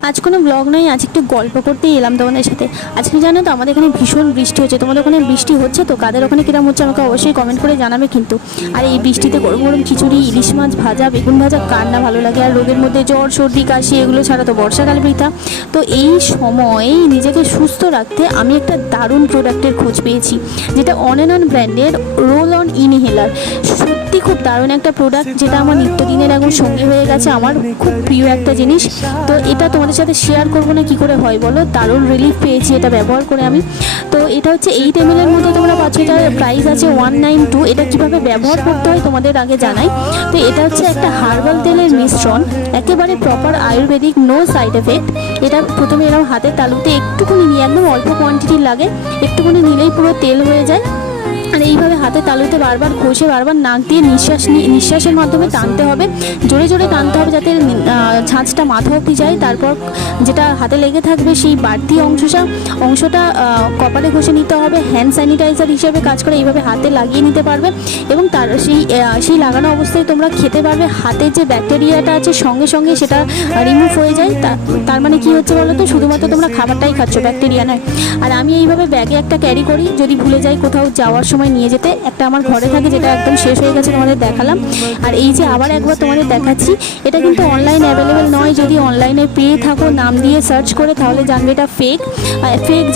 আজ কোনো ব্লগ নয়, আজ একটু গল্প করতেই এলাম তোমাদের সাথে। আজকে জানো তো আমাদের এখানে ভীষণ বৃষ্টি হচ্ছে। তোমাদের ওখানে বৃষ্টি হচ্ছে তো? কাদের ওখানে কিরম হচ্ছে আমাকে অবশ্যই কমেন্ট করে জানাবে কিন্তু। আর এই বৃষ্টিতে গরম গরম খিচুড়ি, ইলিশ মাছ ভাজা, বেগুন ভাজা কার না ভালো লাগে। আর রোগের মধ্যে জ্বর, সর্দি, কাশি এগুলো ছাড়া তো বর্ষাকাল বৃথা। তো এই সময় নিজেকে সুস্থ রাখতে আমি একটা দারুণ প্রোডাক্টের খোঁজ পেয়েছি, যেটা অন ব্র্যান্ডের রোল অন ইনহেলার। সত্যি খুব দারুণ একটা প্রোডাক্ট, যেটা আমার নিত্যদিনের এখন সঙ্গী হয়ে গেছে, আমার খুব প্রিয় একটা জিনিস। তো এটা তোমাদের সাথে শেয়ার করবো না কি করে হয় বলো? দারুণ রিলিফ পেয়েছি এটা ব্যবহার করে আমি। তো এটা হচ্ছে 8 ml এর মধ্যে তোমরা পাচ্ছ। এটার প্রাইস আছে 192। এটা কিভাবে ব্যবহার করতে হয় তোমাদের আগে জানাই। তো এটা হচ্ছে একটা হার্বাল তেলের মিশ্রণ, একেবারে proper Ayurvedic, no side effect. এটা প্রথমে এরকম হাতের তালুতে একটুখানি নিয়ে, একদম অল্প কোয়ান্টিটি লাগে, একটুখানি নিলেই পুরো তেল হয়ে যায়। আর এইভাবে হাতে তালুতে বারবার ঘষে বারবার নাক দিয়ে নিঃশ্বাসের মাধ্যমে টানতে হবে, জোরে জোরে টানতে হবে যাতে ঝাঁঝটা মাথা অবধি যায়। তারপর যেটা হাতে লেগে থাকবে সেই বাড়তি অংশটা কপালে ঘষে নিতে হবে। হ্যান্ড স্যানিটাইজার হিসেবে কাজ করে, এইভাবে হাতে লাগিয়ে নিতে পারবে এবং তার সেই লাগানো অবস্থায় তোমরা খেতে পারবে। হাতের যে ব্যাকটেরিয়াটা আছে সঙ্গে সঙ্গে সেটা রিমুভ হয়ে যায়। তার মানে কি হচ্ছে বলো তো? শুধুমাত্র তোমরা খাবারটাই খাচ্ছ, ব্যাকটেরিয়া নয়। আর আমি এইভাবে ব্যাগে একটা ক্যারি করি, যদি ভুলে যাই কোথাও যাওয়ার সময় নিয়ে যেতে। একটা আমার ঘরে থাকে, যেটা একদম শেষ হয়ে গেছে, তোমাদের দেখালাম। আর এই যে আবার একবার তোমাদের দেখাচ্ছি, এটা কিন্তু অনলাইন অ্যাভেলেবেল নয়। যদি অনলাইনে পেয়ে থাকো নাম দিয়ে সার্চ করে, তাহলে জানবে এটা ফেক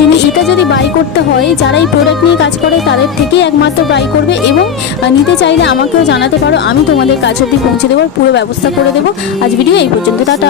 জিনিস। এটা যদি বাই করতে হয়, যারা এই প্রোডাক্ট নিয়ে কাজ করে তাদের থেকেই একমাত্র বাই করবে। এবং নিতে চাইলে আমাকেও জানাতে পারো, আমি তোমাদের কাছ অবধি পৌঁছে দেবো, পুরো ব্যবস্থা করে দেবো। আজ ভিডিও এই পর্যন্ত, টাটা।